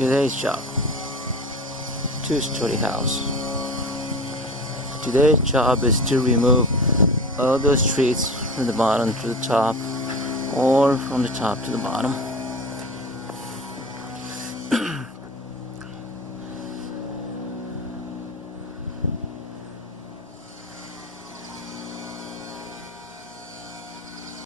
Today's job, two-story house. Today's job is to remove all those trees from the bottom to the top, or from the top to the bottom.